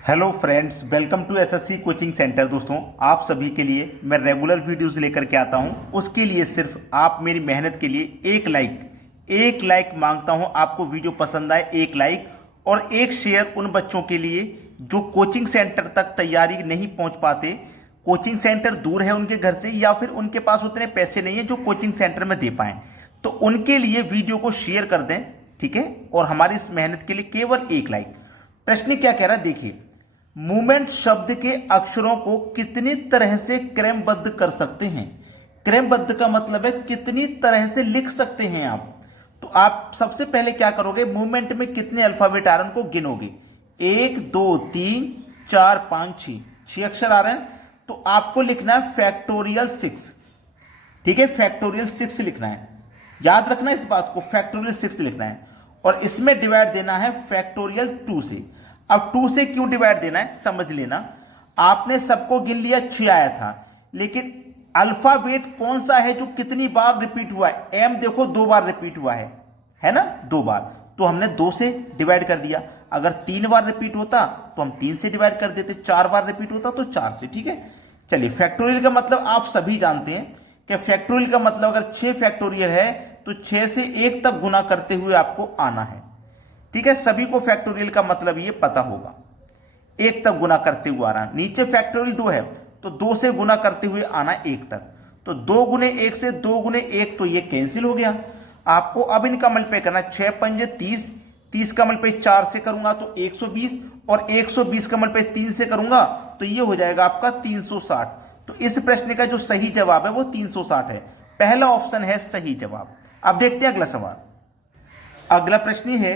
Hello friends, welcome to SSC coaching centre. दोस्तों, आप सभी के लिए मैं रेगुलर वीडियोस लेकर के आता हूं। उसके लिए सिर्फ आप मेरी मेहनत के लिए एक लाइक मांगता हूं। आपको वीडियो पसंद आए एक लाइक और एक शेयर उन बच्चों के लिए जो कोचिंग सेंटर तक तैयारी नहीं पहुंच पाते। कोचिंग सेंटर दूर है उनके घर से या फिर उनके पास उतने पैसे नहीं है जो कोचिंग सेंटर में दे पाएं, तो उनके लिए वीडियो को शेयर कर दें, ठीक है। और हमारी इस मेहनत के लिए केवल एक लाइक। प्रश्न क्या कह रहा है, देखिए। मूवमेंट शब्द के अक्षरों को कितनी तरह से क्रमबद्ध कर सकते हैं। क्रमबद्ध का मतलब है कितनी तरह से लिख सकते हैं आप। तो आप सबसे पहले क्या करोगे, मूवमेंट में कितने अल्फाबेट आ रहे हैं उनको गिनोगे। 1 2 3 4 5 6 अक्षर आ रहे हैं। तो आपको लिखना है फैक्टोरियल 6, ठीक है। फैक्टोरियल 6 लिखना है, याद रखना इस बात को, फैक्टोरियल 6 लिखना है। और इसमें डिवाइड देना है फैक्टोरियल 2 से। अब 2 से क्यों डिवाइड देना है समझ लेना। आपने सबको गिन लिया, 6 आया था, लेकिन अल्फाबेट कौन सा है जो कितनी बार रिपीट हुआ है। एम देखो 2 बार रिपीट हुआ है ना, 2 बार। तो हमने 2 से डिवाइड कर दिया। अगर 3 बार रिपीट होता तो हम 3 से डिवाइड कर देते, 4 बार रिपीट होता तो 4 से, ठीक है। चलिए, फैक्टोरियल का मतलब आप सभी जानते हैं कि फैक्टोरियल का मतलब अगर 6 फैक्टोरियल है तो 6 से 1 तक गुना करते हुए आपको आना है, ठीक है। सभी को फैक्टोरियल का मतलब ये पता होगा, 1 तक गुना करते हुए आना। नीचे फैक्टोरियल 2 है तो 2 से गुना करते हुए आना 1 तक। तो 2 गुने 1 से 2 गुने 1, तो ये कैंसिल हो गया। आपको अब इनका मल्टीप्लाई करना, 6 पंजे 30, 30 का मल्टीप्लाई 4 से करूंगा तो 120, और 120 का मल्टीप्लाई 3 से करूंगा तो ये हो जाएगा आपका 360। तो इस प्रश्न का जो सही जवाब है वो 360 है। पहला ऑप्शन है सही जवाब। अब देखते हैं अगला सवाल। अगला प्रश्न है,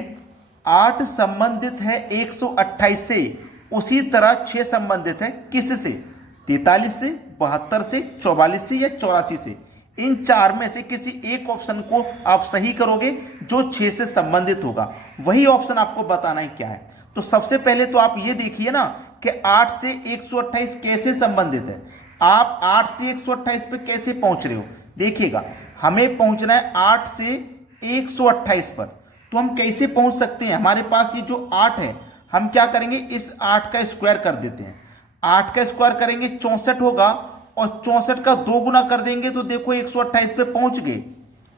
8 संबंधित है 128 से, उसी तरह 6 संबंधित है किससे। 43 से, 72 से, 44 से या 84 से। इन 4 में से किसी एक ऑप्शन को आप सही करोगे जो 6 से संबंधित होगा। वही ऑप्शन आपको बताना है क्या है। तो सबसे पहले तो आप ये देखिए ना कि 8 से 128 कैसे संबंधित है। आप 8 से 128 पे कैसे पहुंच रहे हो, देखिएगा। हमें पहुंचना है 8 से 128 पर। तो हम कैसे पहुंच सकते हैं, हमारे पास ये जो 8 है, हम क्या करेंगे, इस 8 का स्क्वायर कर देते हैं। 8 का स्क्वायर करेंगे 64 होगा, और 64 का 2 गुना कर देंगे तो देखो 128 पे पहुंच गए,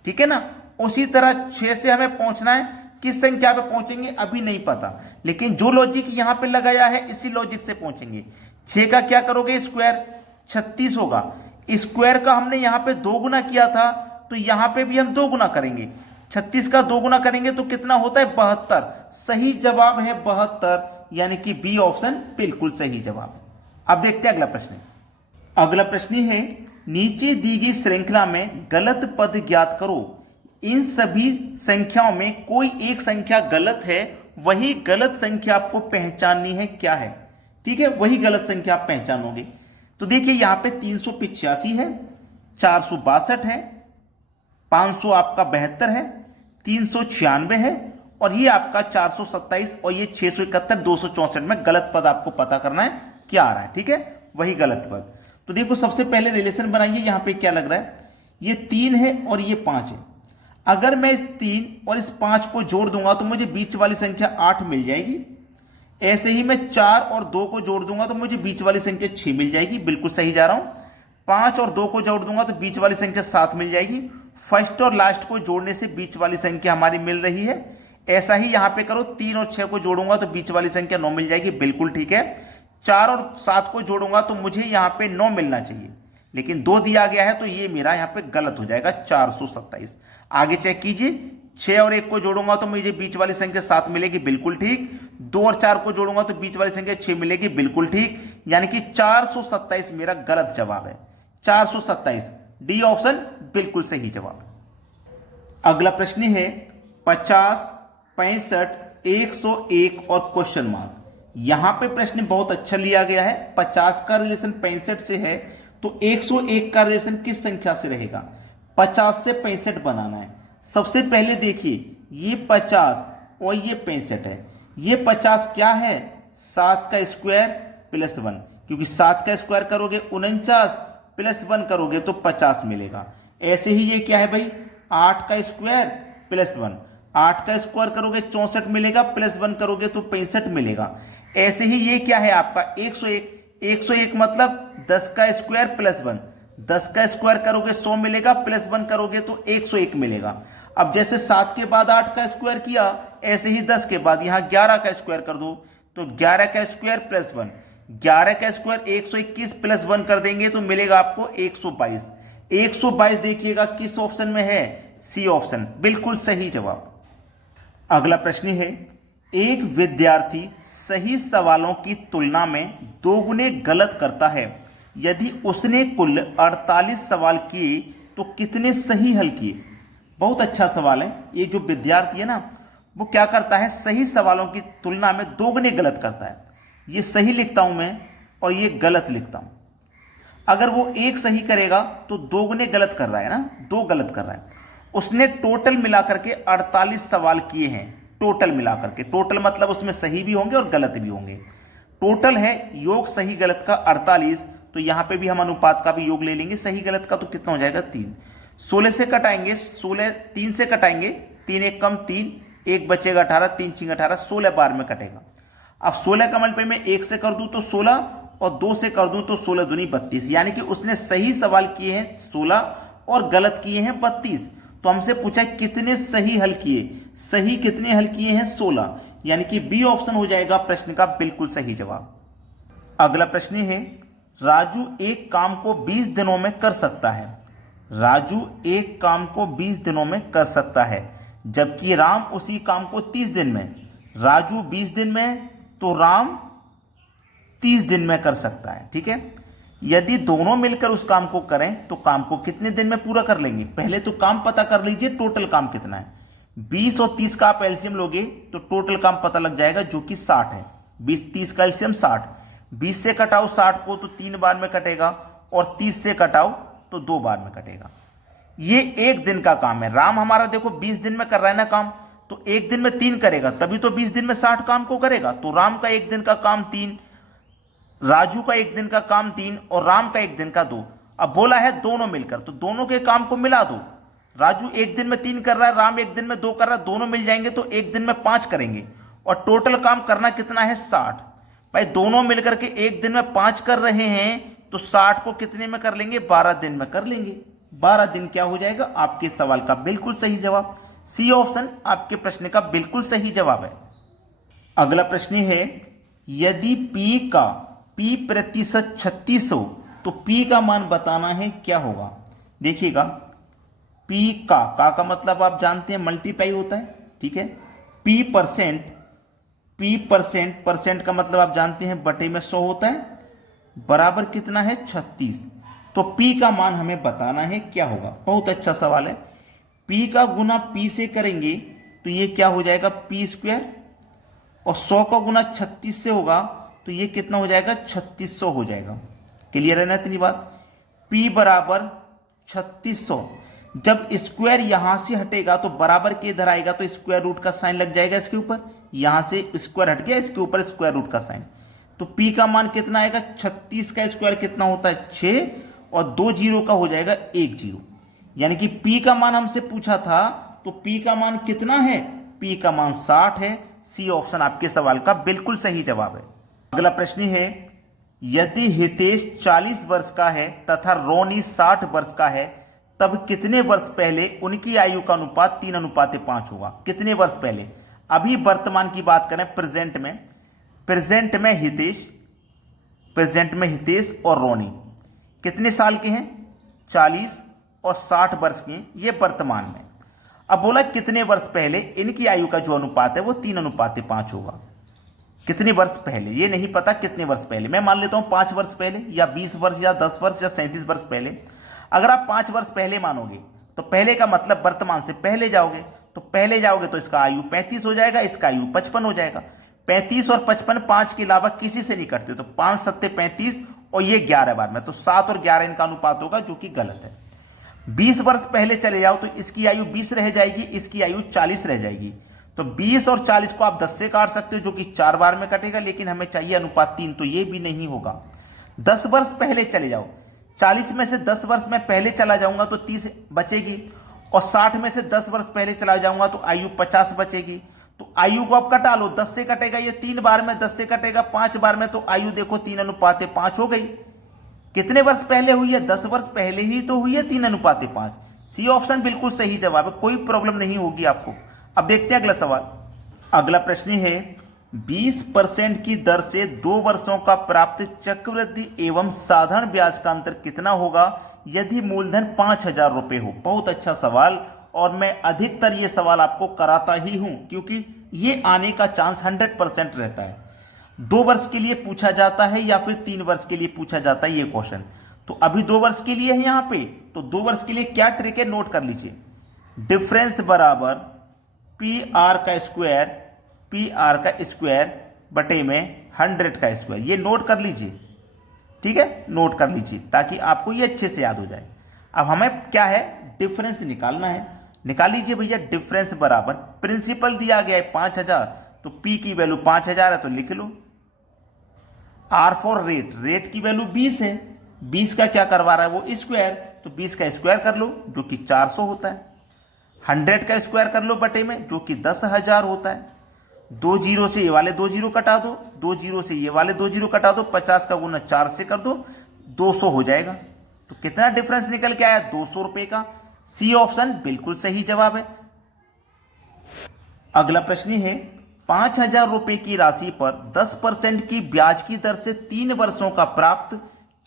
ठीक है ना। उसी तरह 6 से हमें पहुंचना है, किस संख्या पे पहुंचेंगे अभी नहीं पता, लेकिन जो लॉजिक यहां पे लगाया है इसी लॉजिक से पहुंचेंगे। 6 का क्या करोगे स्क्वायर, 36 होगा। स्क्वायर का हमने यहां पे 2 गुना किया था, तो यहां पे भी हम 2 गुना करेंगे। 36 का 2 गुना करेंगे तो कितना होता है, 72। सही जवाब है 72, यानी कि बी ऑप्शन बिल्कुल सही जवाब। अब देखते हैं अगला प्रश्न। अगला प्रश्न है, नीचे दी गई श्रृंखला में गलत पद ज्ञात करो। इन सभी संख्याओं में कोई एक संख्या गलत है, वही गलत संख्या आपको पहचाननी है, क्या है, ठीक है। वही गलत संख्या आप पहचानोगे। तो देखिए यहां पे 385 है, 462 है, 500 आपका 72 है, 396 है, और ये आपका 427 और ये 671, 264 में गलत पद आपको पता करना है क्या आ रहा है, ठीक है। वही गलत पद। तो देखो सबसे पहले रिलेशन बनाइए। यहां पे क्या लग रहा है, ये 3 है और ये 5 है। अगर मैं इस 3 और इस 5 को जोड़ दूंगा तो मुझे बीच वाली संख्या 8 मिल जाएगी। ऐसे ही मैं 4 और 2 को जोड़ दूंगा तो मुझे बीच वाली संख्या 6 मिल जाएगी, बिल्कुल सही जा रहा हूं। 5 और 2 को जोड़ दूंगा तो बीच वाली संख्या 7 मिल जाएगी। फर्स्ट और लास्ट को जोड़ने से बीच वाली संख्या हमारी मिल रही है। ऐसा ही यहां पे करो, 3 और 6 को जोड़ूंगा तो बीच वाली संख्या 9 मिल जाएगी, बिल्कुल ठीक है। 4 और 7 को जोड़ूंगा तो मुझे यहां पे 9 मिलना चाहिए, लेकिन 2 दिया गया है तो ये मेरा यहां पे गलत हो जाएगा, 427। आगे चेक कीजिए, 6 और 1 को जोड़ूंगा तो मुझे बीच वाली संख्या 7 मिलेगी, बिल्कुल ठीक। 2 और 4 को जोड़ूंगा तो बीच वाली संख्या 6 मिलेगी, बिल्कुल ठीक। यानी कि 427 मेरा गलत जवाब है। 427, डी ऑप्शन बिल्कुल सही जवाब। अगला प्रश्न है, 50, 65, 101 और क्वेश्चन मार्क। यहां पे प्रश्न बहुत अच्छा लिया गया है। 50 का रिलेशन 65 से है, तो 101 का रिलेशन किस संख्या से रहेगा। 50 से 65 बनाना है। सबसे पहले देखिए, ये 50 और ये 65 है। ये 50 क्या है, 7 का स्क्वायर प्लस 1, क्योंकि 7 का स्क्वायर करोगे 49 प्लस 1 करोगे तो 50 मिलेगा। ऐसे ही ये क्या है भाई, 8 का स्क्वायर प्लस 1, 8 का स्क्वायर करोगे 64 मिलेगा, प्लस 1 करोगे तो 65 मिलेगा। ऐसे ही ये क्या है आपका 101। 101 मतलब 10 का स्क्वायर प्लस 1। 10 का स्क्वायर करोगे 100 मिलेगा, प्लस 1 करोगे तो 101 मिलेगा। अब जैसे 7 के बाद 8 का स्क्वायर किया, ऐसे ही 10 के बाद यहां 11 का स्क्वायर कर दो, तो 11 का स्क्वायर प्लस 1। 11 का स्क्वायर 121 प्लस 1 कर देंगे तो मिलेगा आपको 122। 122 देखिएगा किस ऑप्शन में है, सी ऑप्शन, बिल्कुल सही जवाब। अगला प्रश्न है, एक विद्यार्थी सही सवालों की तुलना में 2 गुने गलत करता है। यदि उसने कुल 48 सवाल किए तो कितने सही हल किए। बहुत अच्छा सवाल है। ये जो विद्यार्थी है ना, वो क्या करता है, सही सवालों की तुलना में 2 गुने गलत करता है। ये सही लिखता हूं मैं और ये गलत लिखता हूं। अगर वो एक सही करेगा तो 2 गुने गलत कर रहा है ना, 2 गलत कर रहा है। उसने टोटल मिलाकर के 48 सवाल किए हैं। टोटल मिलाकर के, टोटल मतलब उसमें सही भी होंगे और गलत भी होंगे। टोटल है योग सही गलत का 48, तो यहां पे भी हम अनुपात का भी योग ले लेंगे। सही गलत का तो कितना हो जाएगा 3। 16 से कटाएंगे, 16 3 से कटाएंगे, 3 एक कम 3, 1 बचेगा 18, 3 6 18, 16 बार में कटेगा। अब 16 का मल्टीप्लाई मैं 1 से कर दूं तो 16 और 2 से कर दूं तो 16 दूनी 32। यानी कि उसने सही सवाल किए हैं 16 और गलत किए हैं 32। तो हमसे पूछा कितने सही हल किए, सही कितने हल किए हैं 16, यानी कि बी ऑप्शन हो जाएगा प्रश्न का बिल्कुल सही जवाब। अगला प्रश्न है, राजू एक काम को 20 दिनों में कर सकता है। राजू एक काम को 20 दिनों में कर सकता है, जबकि राम उसी काम को 30 दिन में। राजू 20 दिन में तो राम 30 दिन में कर सकता है, ठीक है। यदि दोनों मिलकर उस काम को करें तो काम को कितने दिन में पूरा कर लेंगे। पहले तो काम पता कर लीजिए, टोटल काम कितना है। 20 और 30 का आप एलसीएम लोगे तो टोटल काम पता लग जाएगा, जो कि 60 है। 20 30 का एलसीएम 60। 20 से कटाओ 60 को तो 3 बार में कटेगा, और 30 से कटाओ तो 2 बार में कटेगा। ये एक दिन का काम है। राम हमारा देखो 20 दिन में कर रहा है ना काम, तो एक दिन में 3 करेगा, तभी तो 20 दिन में 60 काम को करेगा। तो राम का एक दिन का काम 3, राजू का एक दिन का काम 3 और राम का एक दिन का 2। अब बोला है दोनों मिलकर, तो दोनों के काम को मिला दो। राजू एक दिन में 3 कर रहा है, राम एक दिन में 2 कर रहा है, दोनों मिल जाएंगे तो एक दिन में 5 करेंगे, और टोटल काम करना कितना है 60। भाई दोनों मिलकर के एक दिन में 5 कर रहे हैं, तो 60 को कितने में कर लेंगे, 12 दिन में कर लेंगे। 12 दिन क्या हो जाएगा, आपके सवाल का बिल्कुल सही जवाब, सी ऑप्शन आपके प्रश्न का बिल्कुल सही जवाब है। अगला प्रश्न है, यदि P का P प्रतिशत 36 हो तो P का मान बताना है, क्या होगा। देखिएगा, P का मतलब आप जानते हैं मल्टीप्लाई होता है, ठीक है। P परसेंट का मतलब आप जानते हैं बटे में 100 होता है, बराबर कितना है 36। तो P का मान हमें बताना है, क्या होगा। बहुत अच्छा सवाल है। P का गुना P से करेंगे तो ये क्या हो जाएगा P स्क्वायर, और 100 का गुना 36 से होगा तो ये कितना हो जाएगा 3600 हो जाएगा। क्लियर है ना इतनी बात। P बराबर 3600। जब स्क्वायर यहां से हटेगा तो बराबर के इधर आएगा, तो स्क्वायर रूट का साइन लग जाएगा इसके ऊपर। यहां से स्क्वायर हट गया, इसके ऊपर स्क्वायर रूट का साइन। तो P का मान कितना आएगा, 36 का स्क्वायर कितना होता है 6, और 2 जीरो का हो जाएगा 1 जीरो। यानी कि P का मान हमसे पूछा था, तो P का मान कितना है, P का मान 60 है। सी ऑप्शन आपके सवाल का बिल्कुल सही जवाब है। अगला प्रश्न है, यदि हितेश 40 वर्ष का है तथा रोनी 60 वर्ष का है, तब कितने वर्ष पहले उनकी आयु का अनुपात 3:5 होगा। कितने वर्ष पहले, अभी वर्तमान की बात करें, प्रेजेंट में हितेश और रोनी कितने साल के हैं, 40 और 60 वर्ष के हैं, ये वर्तमान में। अब बोला कितने वर्ष पहले इनकी आयु का जो अनुपात है वो 3:5 होगा। कितने वर्ष पहले, ये नहीं पता कितने वर्ष पहले। मैं मान लेता हूं 5 वर्ष पहले, या 20 वर्ष, या 10 वर्ष, या 37 वर्ष पहले। अगर आप 5 वर्ष पहले मानोगे तो पहले का मतलब वर्तमान से पहले जाओगे, तो पहले जाओगे तो इसका आयु 35 हो जाएगा, इसका आयु 55 हो जाएगा। 35 और 55 5 के अलावा किसी से नहीं कटते, तो 5 7 35, और ये 11 बार में, तो 7 और 11 इनका अनुपात होगा, जो कि गलत है। 20 वर्ष पहले चले जाओ तो इसकी आयु 20 रह जाएगी, इसकी आयु 40 रह जाएगी। तो 20 और 40 को आप 10 से काट सकते हो, जो कि 4 बार में कटेगा, लेकिन हमें चाहिए अनुपात 3, तो ये भी नहीं होगा। 10 वर्ष पहले चले जाओ, 40 में से 10 वर्ष में पहले चला जाऊंगा तो 30 बचेगी, और 60 में से 10 वर्ष पहले चला जाऊंगा तो आयु 50 बचेगी। तो आयु को आप कटा लो, 10 से कटेगा ये 3 बार में, 10 से कटेगा 5 बार में, तो आयु देखो 3:5 हो गई। कितने वर्ष पहले हुई है? 10 वर्ष पहले ही तो हुई है 3:5। सी ऑप्शन बिल्कुल सही जवाब है, कोई प्रॉब्लम नहीं होगी आपको। अब देखते हैं अगला सवाल। अगला प्रश्न है 20% की दर से 2 वर्षों का प्राप्त चक्रवृद्धि एवं साधारण ब्याज का अंतर कितना होगा यदि मूलधन 5,000 रुपए हो। बहुत अच्छा सवाल, और मैं अधिकतर ये सवाल आपको कराता ही हूं क्योंकि ये आने का चांस 100% रहता है। 2 वर्ष के लिए पूछा जाता है या फिर 3 वर्ष के लिए पूछा जाता है ये क्वेश्चन। तो अभी 2 वर्ष के लिए है यहां पे, तो 2 वर्ष के लिए क्या ट्रिक है नोट कर लीजिए। डिफरेंस बराबर पी आर का स्क्वायर बटे में 100 का स्क्वायर, ये नोट कर लीजिए। ठीक है, नोट कर लीजिए ताकि आपको ये अच्छे से याद हो जाए। अब हमें क्या है, डिफरेंस निकालना है। निकाल लीजिए भैया। डिफरेंस बराबर प्रिंसिपल दिया गया है 5,000, तो पी की वैल्यू 5,000 है तो लिख लो। आर फॉर रेट, रेट की वैल्यू 20 है, 20 का क्या करवा रहा है वो स्क्वायर, तो 20 का स्क्वायर कर लो जो कि 400 होता है। 100 का स्क्वायर कर लो बटे में जो कि 10,000 होता है। 2 जीरो से ये वाले 2 जीरो कटा दो, 2 जीरो से ये वाले 2 जीरो कटा दो, 50 का गुना 4 से कर दो, 200 हो जाएगा। तो कितना डिफरेंस निकल के आया? 200 रुपए का। सी ऑप्शन बिल्कुल सही जवाब है। अगला प्रश्न है 5,000 रुपए की राशि पर 10% की ब्याज की दर से 3 वर्षों का प्राप्त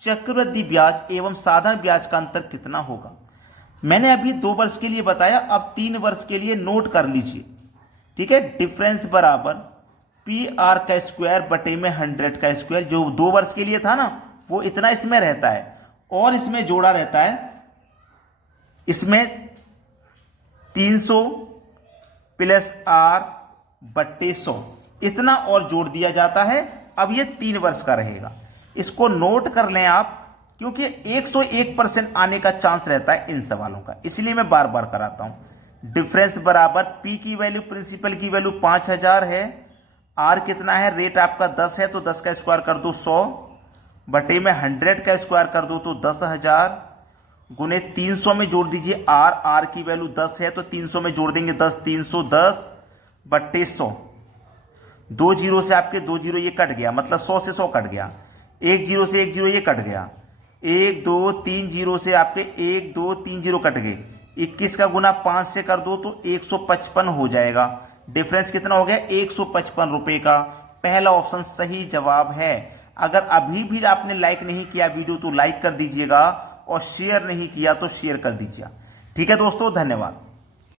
चक्रवृद्धि ब्याज एवं साधारण ब्याज का अंतर कितना होगा। मैंने अभी 2 वर्ष के लिए बताया, अब 3 वर्ष के लिए नोट कर लीजिए। ठीक है, डिफरेंस बराबर पी आर का स्क्वायर बटे में 100 का स्क्वायर, जो 2 वर्ष के लिए था ना वो इतना इसमें रहता है, और इसमें जोड़ा रहता है, इसमें 300 प्लस आर बट्टे 100 इतना और जोड़ दिया जाता है। अब ये 3 वर्ष का रहेगा, इसको नोट कर लें आप, क्योंकि 101% आने का चांस रहता है इन सवालों का, इसलिए मैं बार बार कराता हूं। डिफरेंस बराबर पी की वैल्यू, प्रिंसिपल की वैल्यू 5,000 है, आर कितना है, रेट आपका 10 है तो 10 का स्क्वायर कर दो 100 बटे में 100 का स्क्वायर कर दो तो 10,000 गुने 300 में जोड़ दीजिए आर, आर की वैल्यू 10 है तो 300 में जोड़ देंगे 10, 310 बट्टे 100। 2 जीरो से आपके 2 जीरो ये कट गया, मतलब 100 से 100 कट गया। 1 जीरो से 1 जीरो ये कट गया। 1 2 3 जीरो से आपके 1 2 3 जीरो कट गए। 21 का गुना 5 से कर दो तो 155 हो जाएगा। डिफरेंस कितना हो गया? 155 रुपए का। पहला ऑप्शन सही जवाब है। अगर अभी भी आपने लाइक नहीं किया वीडियो तो लाइक कर दीजिएगा, और शेयर नहीं किया तो शेयर कर दीजिए। ठीक है दोस्तों, धन्यवाद।